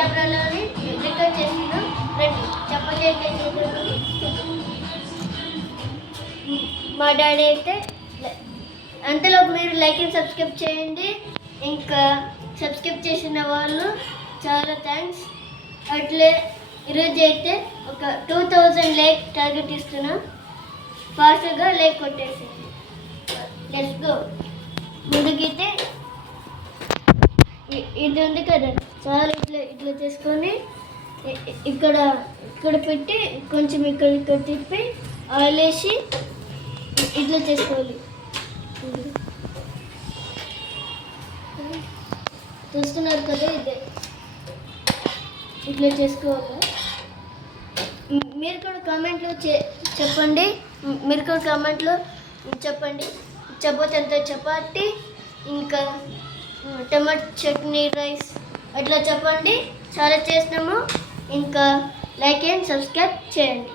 కెమెరాలోని record చేస్తున్నాం. రండి చపాతీ అయితే చేద్దామని. మా డాడీ అయితే అంతలో మీరు లైక్ అండ్ సబ్స్క్రైబ్ చేయండి. ఇంకా సబ్స్క్రైబ్ చేసిన వాళ్ళు చాలా థ్యాంక్స్. అట్లే ఈరోజు అయితే ఒక 2000 లైక్ టార్గెట్ ఇస్తున్నాం. ఫాస్ట్గా లైక్ కొట్టేసేయండి. Let's go. ముందుకైతే ఇది ఉంది కదా, చాలా ఇట్లా చేసుకొని ఇక్కడ పెట్టి కొంచెం ఇక్కడ తిప్పి ఆయిల్ వేసి ఇట్లా చేసుకోవాలి. చూస్తున్నారు కదా, ఇదే ఇట్లా చేసుకోవాలి. మీరు కూడా కామెంట్లో చెప్పండి. చపాతీ అంత చపాతీ ఇంకా టమాటో చట్నీ రైస్ అట్లా చెప్పండి. చాలా చేసినాము. ఇంకా లైక్ అండ్ సబ్స్క్రైబ్ చేయండి.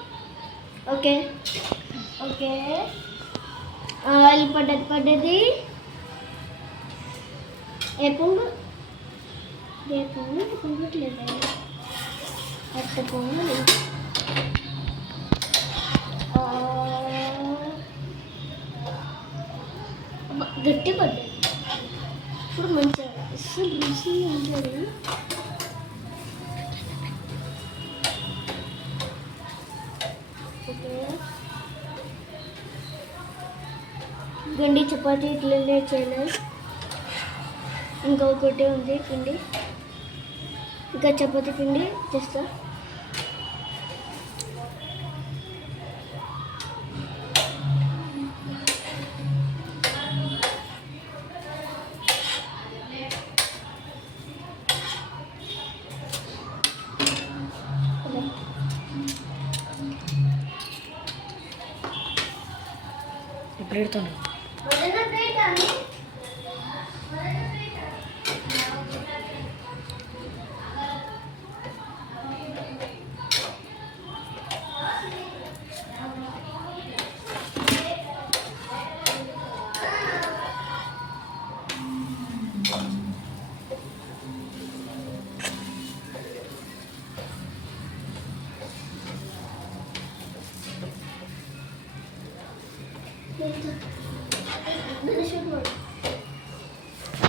ఓకే ఆయిల్ పడ్డది. ఏ పొంగు పొంగట్లేదు, అట్ట పొంగు గట్టి పడ్డది. ఇప్పుడు మంచిగా అసలు రుచి ఉంటుంది. ఓకే, గండి చపాతీ ఇట్లా చేయాలి. ఇంకొకటి ఉంది పిండి, ఇంకా చపాతీ పిండి చేస్తా. ఇప్పుడు పెడుతున్నా.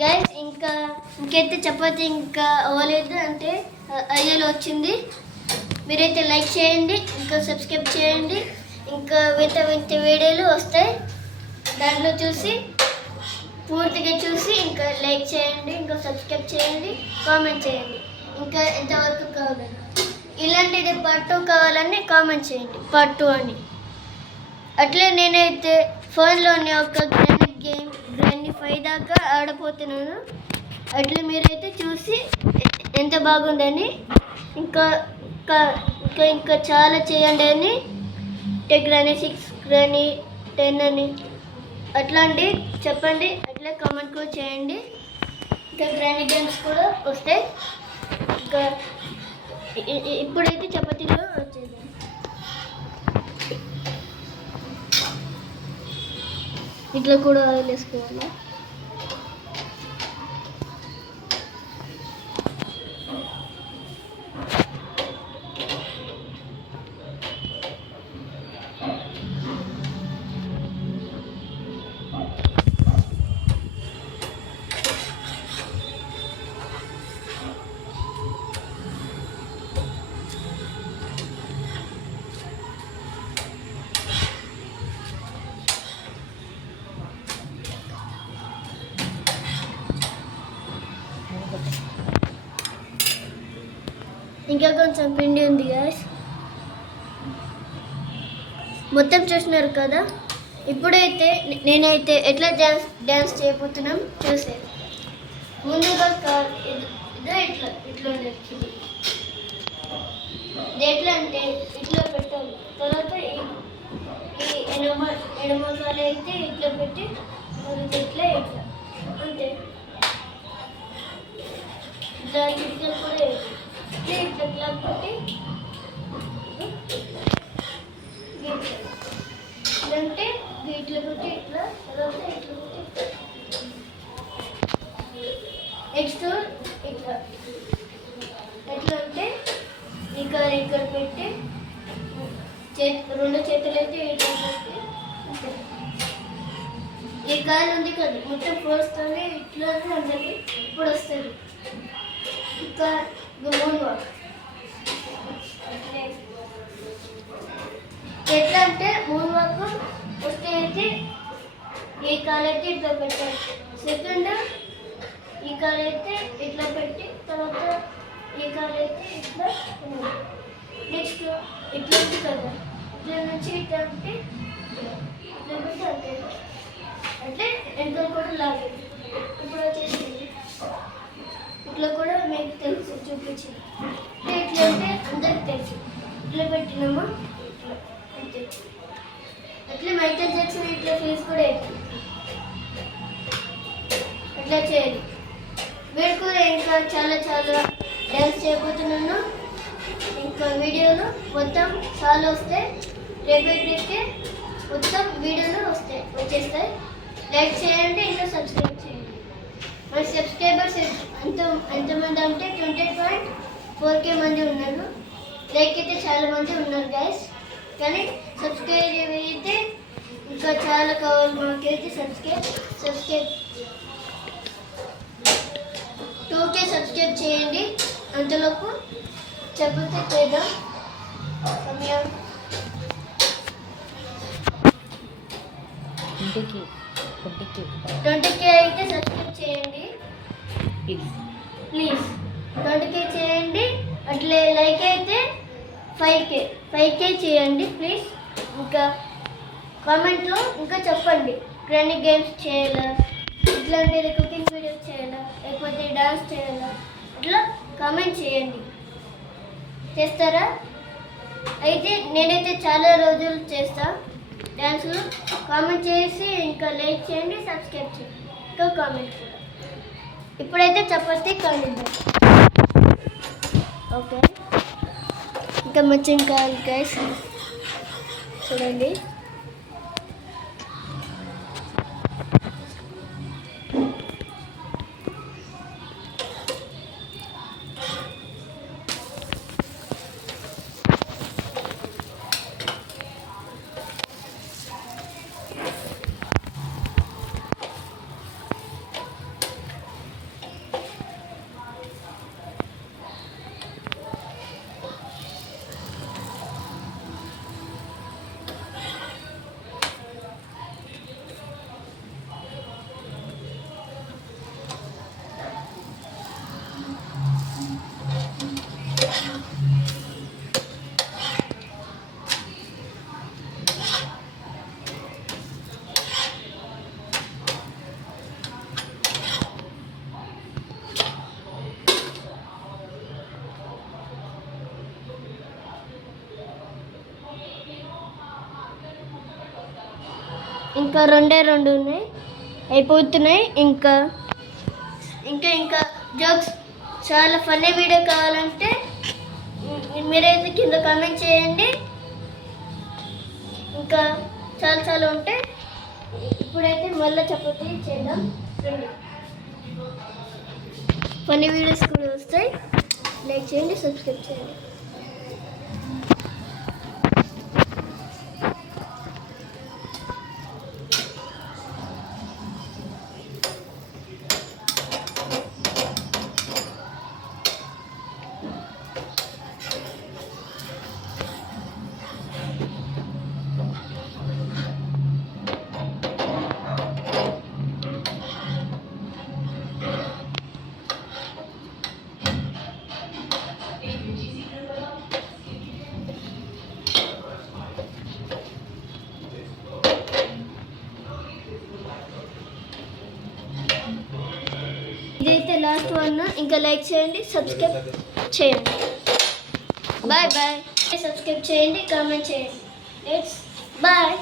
గైస్ ఇంకైతే చపాతీ ఇంకా అవ్వలేదు అంటే అయ్యేలో వచ్చింది. మీరైతే లైక్ చేయండి, ఇంకా సబ్స్క్రైబ్ చేయండి. ఇంకా వింత వీడియోలు వస్తాయి, దాంట్లో చూసి పూర్తిగా చూసి ఇంకా లైక్ చేయండి, ఇంకా సబ్స్క్రైబ్ చేయండి, కామెంట్ చేయండి. ఇంకా ఎంతవరకు కావాలని, ఇలాంటిది పార్ట్ 2 కావాలని కామెంట్ చేయండి, పార్ట్ 2 అని. అట్లే నేనైతే ఫోన్లోని ఒక గ్రాండ్ 5 దాకా ఆడపోతున్నాను. అట్లా మీరైతే చూసి ఎంత బాగుందని ఇంకా చాలా చేయండి అని. గ్రాండ్ 6 గ్రాండ్ 10 అని అట్లాంటి చెప్పండి. అట్లా కామెంట్ కూడా చేయండి. ఇంకా గ్రాండ్ గేమ్స్ కూడా వస్తాయి. ఇంకా ఇప్పుడైతే చపాతీలో వచ్చేది. ఇట్లా కూడా ఆయిల్ వేసుకోవాలి. ఇంకా కొంచెం పిండి ఉంది గాయస్. మొత్తం చూసినారు కదా. ఇప్పుడైతే నేనైతే ఎట్లా డ్యాన్స్ చేయబోతున్నాం చూసేది. ముందుగా ఇట్లా ఉండేది. ఇది ఎట్లా అంటే ఇట్లా పెట్టాలి. తర్వాత ఈ ఎడమకాలు అయితే ఇట్లా పెట్టి ఇట్లా అంతే. దాని ఇట్లా కూడా ఇట్లా క్లాప్ పెట్టి అంటే ఇట్లా పెట్టి ఇట్లా తర్వాత ఇట్లా పెట్టి నెక్స్ట్ ఇట్లా ఎట్లా ఇంకా ఇక్కడ పెట్టి రెండు చేతులు అయితే ఇట్లా పెట్టి అంతే. ఈ గాలి ఉంది కదా మొత్తం పోస్తుంది ఇట్లానే ఉండాలి. ఇప్పుడు వస్తుంది ఇంకా మూన్ వాక్. ఎట్లా అంటే మూన్ వాక్ వస్తే అయితే ఈ కాలు అయితే ఇట్లా పెట్టాలి. సెకండ్ ఈ కాలు అయితే ఇట్లా పెట్టి తర్వాత ఈ కాలు అయితే ఇట్లా నెక్స్ట్ ఇట్లా ఉంది కదా ఇట్లా నుంచి ఇట్లా అంటే ఇట్లా పెట్టి అంతే. అంటే ఎంత కూడా లాగేది. ఇప్పుడు వచ్చేసింది ఇట్లా కూడా మీకు తెలుసు చూపించింది. ఇట్లా అంటే అందరికి తెలుసు. ఇట్లా పెట్టినామా ఇట్లా అంతే. అట్లా మైకేల్ జాక్సన్ ఇట్లా ఫేస్ కూడా అవుతుంది. అట్లా చేయాలి. వీడు కూడా ఇంకా చాలా చాలా డ్యాన్స్ చేయబోతున్నాను. ఇంకా వీడియోలు మొత్తం చాలా వస్తాయి. రేపటికే మొత్తం వీడియోలు వచ్చేస్తాయి. లైక్ చేయండి, ఇంకా సబ్స్క్రైబ్ చేయండి. మన సబ్స్క్రైబర్స్ ఎంతమంది అంటే 20.4K మంది ఉన్నారు. లైక్ అయితే చాలా మంది ఉన్నారు గైస్. కానీ సబ్స్క్రైబ్ అయితే ఇంకా చాలా కావాలి మాకైతే. సబ్స్క్రైబ్ 2K సబ్స్క్రైబ్ చేయండి. అంతలోపు చెప్పతే చేద్దాం. సమయం 20K అయితే సబ్స్క్రైబ్ చేయండి ప్లీజ్. 20K చేయండి. అట్లే లైక్ అయితే 5K చేయండి ప్లీజ్. ఇంకా కామెంట్లో ఇంకా చెప్పండి గ్రాండ్ గేమ్స్ చేయాలా, ఇట్లాంటిది కుకింగ్ వీడియోస్ చేయాలా, లేకపోతే డాన్స్ చేయాలా, అట్లా కామెంట్ చేయండి. చేస్తారా? అయితే నేనైతే చాలా రోజులు చేస్తా డ్యాన్స్లు. కామెంట్ చేసి ఇంకా లైక్ చేయండి, సబ్స్క్రైబ్ చేయండి, ఇంకా కామెంట్ కూడా. ఇప్పుడైతే చపాతీ కానిద్దాం. ఓకే ఇంకా మంచిగా కావాలి గైస్. చూడండి ఇంకా రెండు ఉన్నాయి, అయిపోతున్నాయి. ఇంకా ఇంకా ఇంకా జోక్స్ చాలా ఫన్నీ వీడియో కావాలంటే మీరైతే కింద కామెంట్ చేయండి. ఇంకా చాలా చాలా ఉంటాయి. ఇప్పుడైతే మళ్ళీ చపాతీ చేద్దాం. ఫన్నీ వీడియోస్ కూడా వస్తాయి. లైక్ చేయండి, సబ్స్క్రైబ్ చేయండి. ఇదైతే లాస్ట్ వన్. ఇంకా లైక్ చేయండి, సబ్స్క్రైబ్ చేయండి. Bye bye. సబ్స్క్రైబ్ చేయండి, కామెంట్ చేయండి. బాయ్.